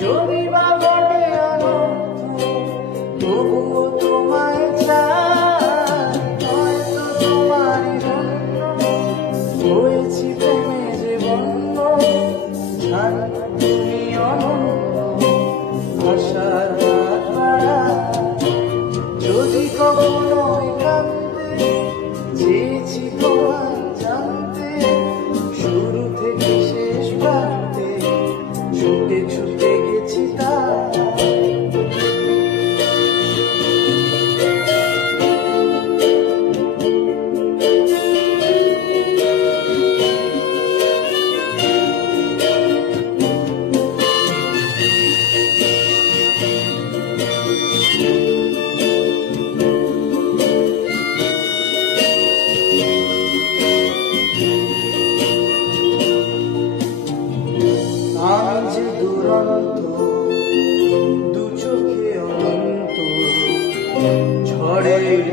যদি বা ঘটে অনর্থ, তবুও তোমায় চাই। হয়তো তোমারই জন্য হয়েছি প্রেমে যে বন্ধ, জানি তুমি অনন্ত, আশার হাত বাড়ায়। যদি কখনো একান্তে চেয়েছি তোমায় জানতে, শুরু থেকে শেষ প্রান্তে ছুটে ছুটে গেছি তাই। আমি যে দুরন্ত, দু চোখে অনন্ত, ঝড়ের